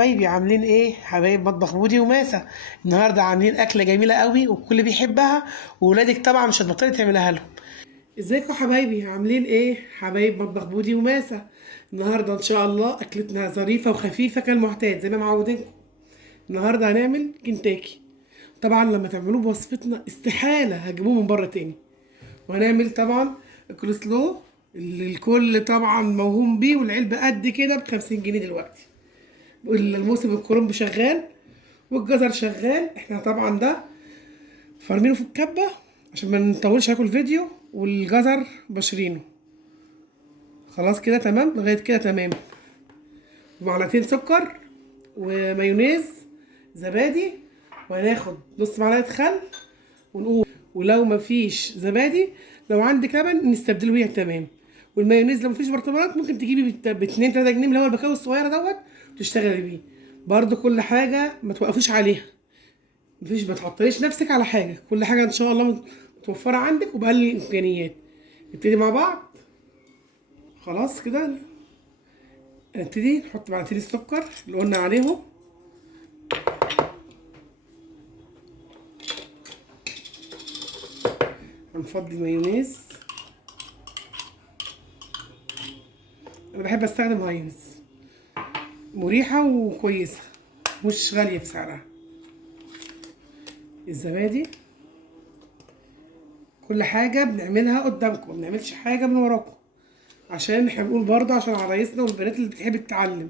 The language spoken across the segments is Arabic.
حبايبي عاملين ايه؟ حبايب مطبخ بودي وماسة. النهارده عاملين اكله جميله قوي والكل بيحبها، وولادك طبعا مش هتبطلي تعملها لهم. ازيكم يا حبايبي؟ عاملين ايه حبايب مطبخ بودي وماسة؟ النهارده ان شاء الله اكلتنا ظريفه وخفيفه كالمعتاد زي ما معودينكم. النهارده هنعمل كنتاكي. طبعا لما تعملوه بوصفتنا استحاله هجيبوه من بره تاني. وهنعمل طبعا الكولسلو اللي الكل طبعا موهوم بيه، والعلبه قد كده ب50 جنيه دلوقتي. الموسم الكرنب شغال والجزر شغال. احنا طبعا ده فرمينه في الكبة عشان ما نطولش عليكم الفيديو، والجزر بشرينه. خلاص كده تمام، لغاية كده تمام. ومعلقتين سكر ومايونيز زبادي، وهناخد نص معلقة خل ونقول. ولو مفيش زبادي، لو عندك لبن نستبدله بيها تمام. والمايونيز لو مفيش برطمانات ممكن تجيبي ب2 3 جنيه اللي هو البكاوي الصغيرة دوت وتشتغلي بيه. برضو كل حاجة ما توقفيش عليها، مفيش، ما تحطيش نفسك على حاجه، كل حاجه ان شاء الله متوفره عندك وبأقل الامكانيات. نبتدي مع بعض. خلاص كده نبتدي نحط معلقتين السكر اللي قلنا عليهم. هنفضي المايونيز. انا بحب استخدم مايونيز، مريحه وكويسه، مش غاليه في سعرها. الزبادي، كل حاجه بنعملها قدامكم، ما بنعملش حاجه من وراكم، عشان احنا بنقول برضه عشان عرايسنا والبنات اللي بتحب تتعلم.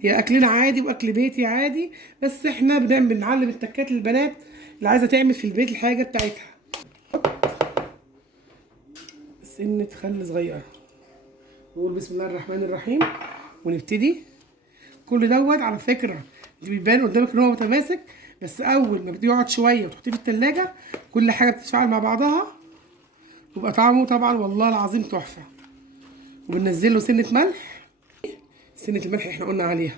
هي اكلنا عادي واكل بيتي عادي، بس احنا بنعلم التكات للبنات اللي عايزه تعمل في البيت الحاجه بتاعتها. سنه خل صغيره، نقول بسم الله الرحمن الرحيم ونبتدي. كل دوت على فكره بيبان قدامك ان هو متماسك، بس اول ما بيقعد شويه وتحطيه في التلاجة كل حاجه بتتفاعل مع بعضها، ويبقى طعمه طبعا والله العظيم تحفه. وبننزل له سنه ملح، سنه الملح احنا قلنا عليها.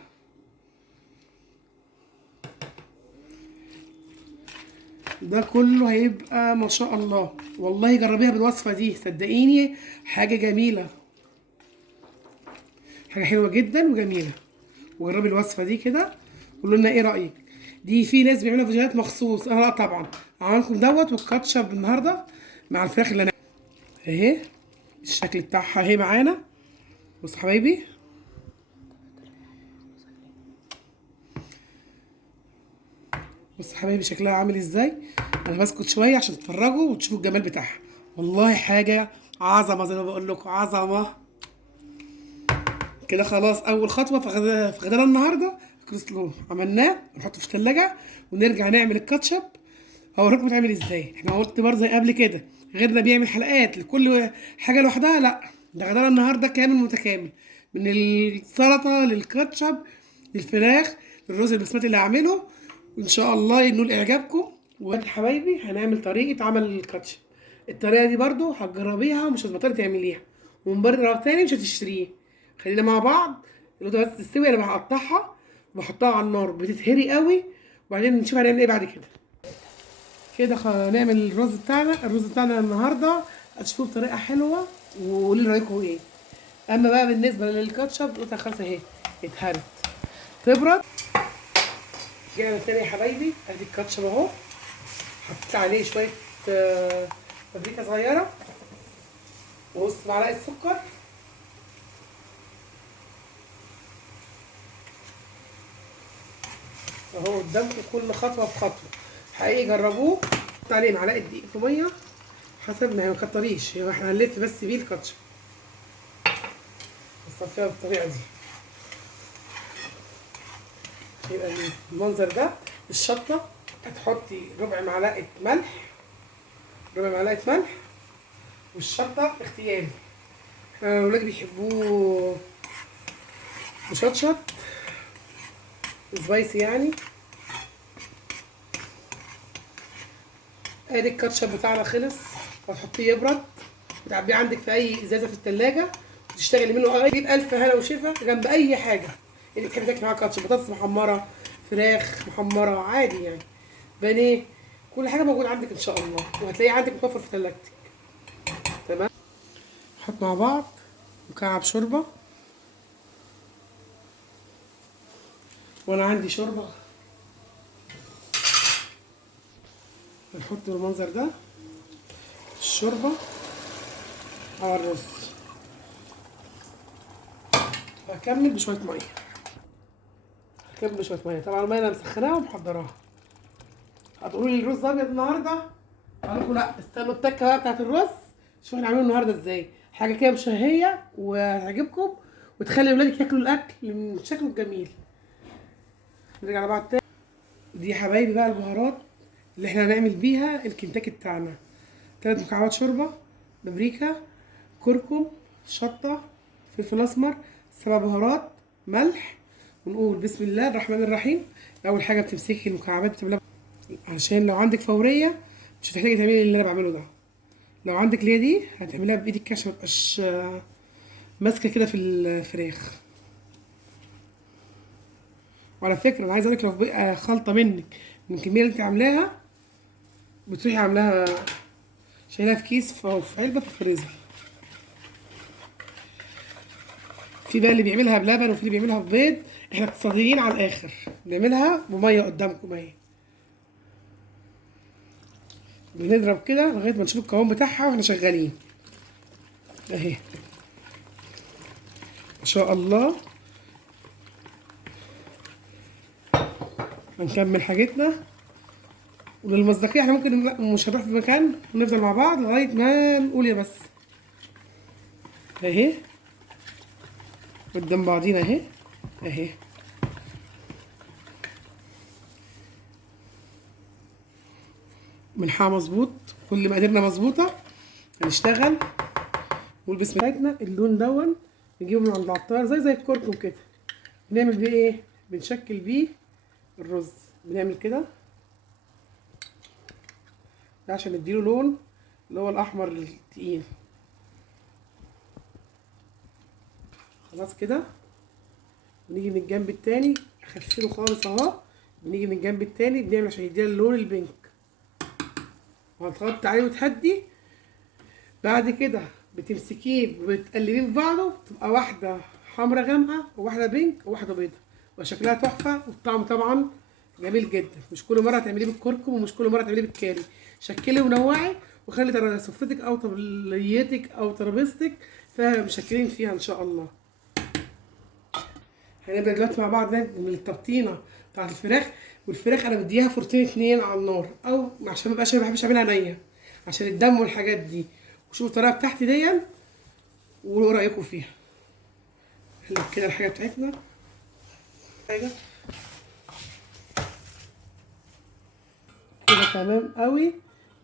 ده كله هيبقى ما شاء الله. والله جربيها بالوصفة دي صدقيني، حاجة جميلة، حاجة حلوة جدا وجميلة. وجربي الوصفة دي كده، قولوا لنا ايه رأيك. دي في ناس بيعملوا فيديوهات مخصوص، انا لا طبعا. عملكم دوت والكاتشب النهارده مع الفراخ اللي انا اهي. الشكل بتاعها اهي معانا. بصوا حبايبي، بصوا حبايبي شكلها عامل ازاي. انا بسكت شويه عشان تتفرجوا وتشوفوا الجمال بتاعها. والله حاجه عظمه زي ما بقول لكم، عظمه. كده خلاص اول خطوه في غدانا النهارده كروسلو عملناه ونحطه في الثلاجه، ونرجع نعمل الكاتشب. هوريكم بتعمل ازاي. احنا قلت برضه زي قبل كده، غيرنا بيعمل حلقات لكل حاجه لوحدها، لا ده غدانا النهارده كامل متكامل، من السلطه للكاتشب للفراخ للرز البسمتي اللي هعمله. وان شاء الله ينول اعجابكم. وادي حبايبي هنعمل طريقه عمل الكاتشب. الطريقه دي برضه هتجربيها ومش هتبطلي تعمليها، ومن بره تاني مش هتشتريه. خلينا مع بعض. القطه بس تستوي انا هقطعها وبحطها على النار بتتهري قوي، وبعدين نشوف هنعمل ايه بعد كده. كده نعمل الرز بتاعنا النهارده هتشوفوه بطريقه حلوه وقولوا لي رايكم ايه. اما بقى بالنسبه للكاتشب القطه خلاص اهي اتهرت تبرد. جينا تاني يا حبايبي، ادي الكاتشب اهو. حطيت عليه شويه بابريكا صغيره ونص معلقه سكر، اهو قدامكم كل خطوه بخطوه. حقيقي جربوه. حط عليه معلقه دقيق في ميه حسب ما، ما كتريش، هو احنا هنلف بس بيه الكاتشب. نصفيها بالطريقه دي يبقى المنظر ده. الشطه هتحطي ربع معلقه ملح، ربع معلقه ملح، والشطه اختياري. احنا الاولاد بيحبوه مشطشط سبايسي يعني. ادي الكاتشب بتاعنا خلص، هتحطيه يبرد وتعبيه عندك في اي ازازه في التلاجة وتشتغلي منه. يجيب الف هنا وشفا جنب اي حاجه اللي تحبي تاكلي معاها كاتشب، بطاطس محمره، فراخ محمره عادي يعني، بانيه، كل حاجه موجوده عندك ان شاء الله، وهتلاقيه عندك متوفر في تلاجتك. تمام. نحط مع بعض مكعب شوربه وانا عندي شوربه هنحط بالمنظر ده الشوربه على الرز. هكمل بشويه ميه، طبعا الميه انا مسخناها ومحضراها. هتقولوا لي الرز ابيض النهارده، اقول لكم لا، استنوا التكه بقى بتاعت الرز شوفوا هنعمله النهارده ازاي. حاجه كده مشهيه وهتعجبكم وتخلي ولادك ياكلوا الاكل من شكله الجميل. نرجع لبعض تاني. دي يا حبايبي بقى البهارات اللي احنا هنعمل بيها الكنتاكي بتاعنا. 3 مكعبات شوربه، بابريكا، كركم، شطه، فلفل اسمر، 7 بهارات، ملح. ونقول بسم الله الرحمن الرحيم. اول حاجه بتمسكي المكعبات بتبقى عشان لو عندك فوريه مش هتحتاجي تعملي اللي انا بعمله ده. لو عندك اللي هي دي هتعمليها بايدك كده عشان متبقاش ماسكه كده في الفراخ. وعلى فكره انا عايزه اقولك لو بقى خلطه منك من الكميه اللي انت عاملاها بتروحي عاملاها شايلها في كيس او في علبه في الفريزر. في بقى اللي بيعملها بلبن وفي اللي بيعملها ببيض، احنا اقتصاديين على الاخر بنعملها بميه قدامكم اهي. بنضرب كده لغايه ما نشوف القوام بتاعها واحنا شغالين اهي ما شاء الله. هنكمل حاجتنا وللمصداقية احنا ممكن مش هنروح في مكان ونفضل مع بعض لغاية ما نقول يا بس اهي قدام بعضينا اهي ملحها مظبوط، كل مقاديرنا مظبوطة. هنشتغل والبسم بتاعتنا اللون دون نجيبه من عند العطار زي الكركم كده. بنعمل بيه ايه؟ بنشكل بيه الرز. بنعمل كده عشان نديله لون اللي هو الاحمر التقيل. خلاص كده. ونيجي من الجنب التاني اخفله خالص اهو. بنيجي من الجنب التاني بنعمل عشان يدينا اللون البينك وهتغطي عليه وتهدي. بعد كده بتمسكيه وبتقلبيه في بعضه تبقى واحده حمرا غامقه وواحده بينك وواحده بيضه وشكلها تحفه والطعم طبعا جميل جدا. مش كل مره هتعمليه بالكركم ومش كل مره هتعمليه بالكاري. شكلي ونوعي وخلي سفرتك او طبليتك او ترابيزتك فيها مشكلين فيها ان شاء الله. هنبدا دلوقتي مع بعض من التبطينه بتاعت الفراخ. والفراخ انا بديها فرتين 2 على النار او عشان ما بقاش ما بحبش اعملها نيه عشان الدم والحاجات دي. وشوفوا الطريقه بتاعتي دي وقولوا رايكم فيها. نقلب كده الحاجه بتاعتنا حاجه كده تمام قوي.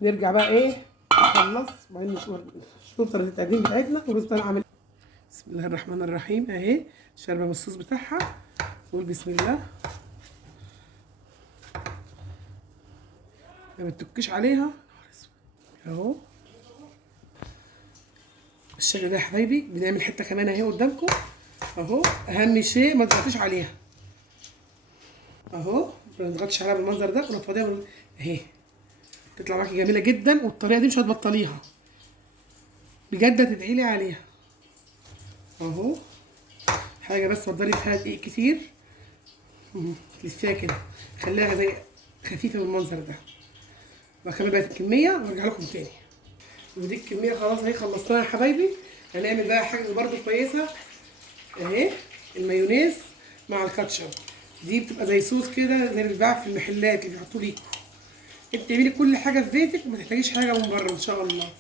نرجع بقى ايه نخلص وبعدين نشوف طريقه التقديم بتاعتنا والرز انا عامل. بسم الله الرحمن الرحيم اهي شاربه من الصوص بتاعها. قول بسم الله ما بتتكيش عليها اهو بالشكل ده يا حبايبي. بنعمل حته كمان اهي قدامكم اهو. اهم شيء ما تضغطيش عليها اهو. ما تضغطيش عليها بالمنظر ده ونفضيها اهي تطلع معاكي جميله جدا. والطريقه دي مش هتبطليها بجد هتدعي لي عليها اهو. حاجه بس تفضلي فيها دقيق كتير تلفيها كده خليها زي خفيفه بالمنظر ده. وهكمل بقى الكميه وارجع لكم تاني. ودي الكميه خلاص اهي خلصتها يا حبايبي. هنعمل بقى حاجه برده كويسه اهي المايونيز مع الكاتشب. دي بتبقى زي صوص كده زي اللي بيتباع في المحلات اللي بيحطوا ليكوا. انت تعملي كل حاجه في بيتك وما تحتاجيش حاجه من بره ان شاء الله.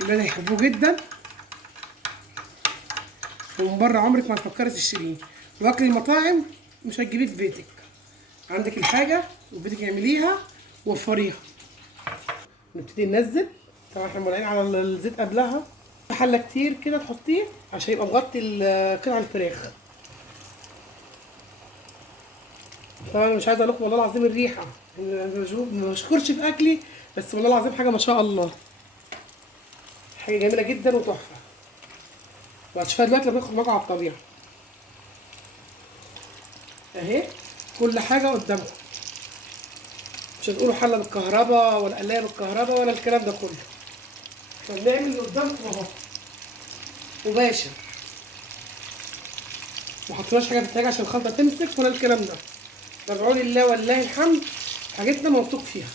اللي هيحبوه جدا ومن بره عمرك ما هتفكري تشتريه. واكل المطاعم مش هتجيبيه في بيتك. عندك الحاجه وبيتك اعمليها ووفريها. نبتدي ننزل. طبعا احنا مولعين على الزيت قبلها حله كتير كده تحطيه عشان يبقى مغطي قطع الفراخ. طبعا مش عايزه اقول لكم والله العظيم الريحه ما بشكرش في اكلي بس والله العظيم حاجه ما شاء الله حاجه جميله جدا وتحفه. وهتشوفها دلوقتي لما ندخل معاكم على الطبيعه اهي. كل حاجه قدامكم مش هتقولوا حله بالكهرباء ولا قلايه بالكهرباء ولا الكلام ده كله. فبنعمل اللي قدامكم اهو مباشر. ما حطيناش حاجه في التلاجة عشان الخلطه تمسك ولا الكلام ده. رجعوا لله ولله الحمد، حاجتنا موثوق فيها.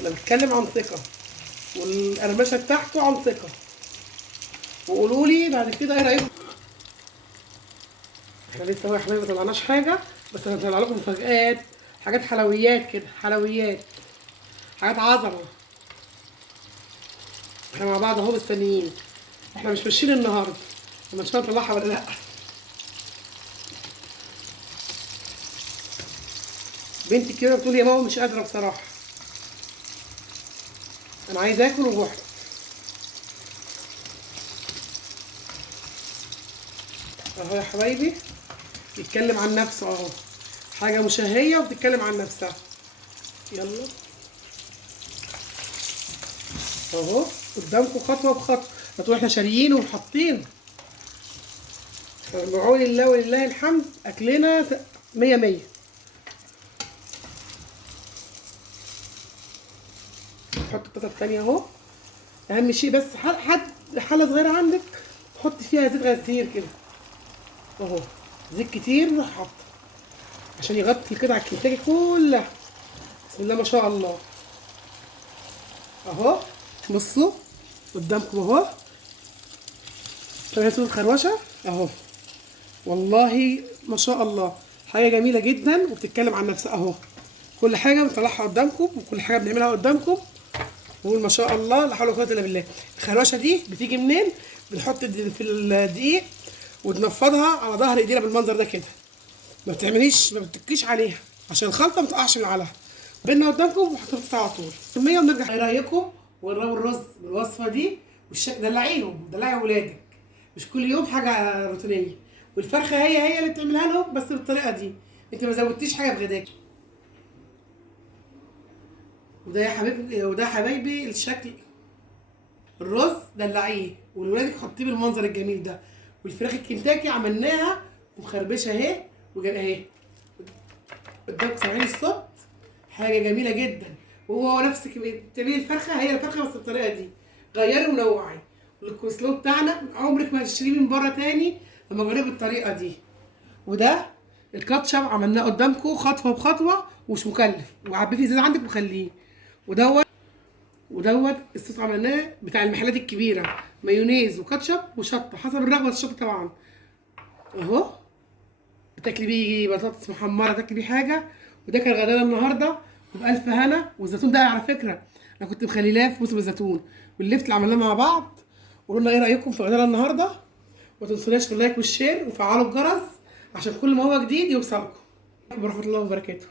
انا بتكلم عن ثقه، والقرمشه بتاعته عن ثقه. وقولوا لي بعد كده ايه رايكم. احنا لسه هو يا حبايبي ما طلعناش حاجه، بس انا هطلع لكم مفاجآت، حاجات حلويات كده، حلويات، حاجات عظمه. احنا مع بعض اهو مستنيين. احنا مش ماشيين النهارده، اما نشوف نطلعها ولا لا. بنتي كده بتقول يا ماما مش قادره بصراحه، انا عايزه اكل وجوعت. اهو يا حبايبي بيتكلم عن نفسه اهو، حاجه مشهيه وبتتكلم عن نفسها. يلا اهو قدامكم خطوه بخطوه، هتقولوا احنا شاريين وحاطين. بعون الله ولله الحمد اكلنا 100 100. نحط الطاسه التانيه اهو. اهم شيء بس حله صغيره عندك تحط فيها زيت غزير كده اهو، زيت كتير نروح حاطه عشان يغطي القطعه الكنتاكي كلها. بسم الله ما شاء الله. اهو بصوا قدامكم اهو طريقه الخروشه اهو، والله ما شاء الله حاجه جميله جدا وبتتكلم عن نفسها اهو. كل حاجه بنطلعها قدامكم وكل حاجه بنعملها قدامكم، ونقول ما شاء الله لا حول ولا قوه الا بالله. الخروشه دي بتيجي منين؟ بنحط في الدقيق وتنفضها على ظهر ايدينا بالمنظر ده كده، ما بتتكيش عليها عشان الخلطه ما تقعش من عليها. بينا قدامكم وحطيتها على طول كميه ونرجع. ايه رايكم؟ ونروي الرز بالوصفه دي والشكل. دلعيهم، دلعي اولادك، مش كل يوم حاجه روتينيه. والفرخه هي اللي بتعملها لهم بس بالطريقه دي، انت ما زودتيش حاجه في غداك. وده يا حبيبي، وده حبايبي الشكل. الرز دلعيه ولولادك حطيه بالمنظر الجميل ده. والفراخ الكنتاكي عملناها ومخربشه اهي اهي قدامكم، سامعين الصوت؟ حاجه جميله جدا. وهو نفسك بتعملي الفرخه، هي الفرخه بس بالطريقه دي. غيري ونوعي. والكوسلو بتاعنا عمرك ما هتشتريه من بره تاني لما تجربي بالطريقه دي. وده الكاتشب عملناه قدامكم خطوه بخطوه ومش مكلف، وعبيه في ازازه عندك وخليه. ودوت الصوص عملناه بتاع المحلات الكبيره، مايونيز وكاتشب وشطه حسب الرغبه، الشطه طبعا اهو. بتاكلي بيه بطاطس محمره، تاكلي بيه حاجه. وده كان غدانا النهارده وبألف هنا. والزيتون ده على فكره انا كنت مخليلاه في موسم الزيتون، واللفت اللي عملناه مع بعض. قولوا لنا ايه رايكم في غدانا النهارده، وما تنسوناش في اللايك والشير وفعلوا الجرس عشان كل ما هو جديد يوصلكم. ورحمه الله وبركاته.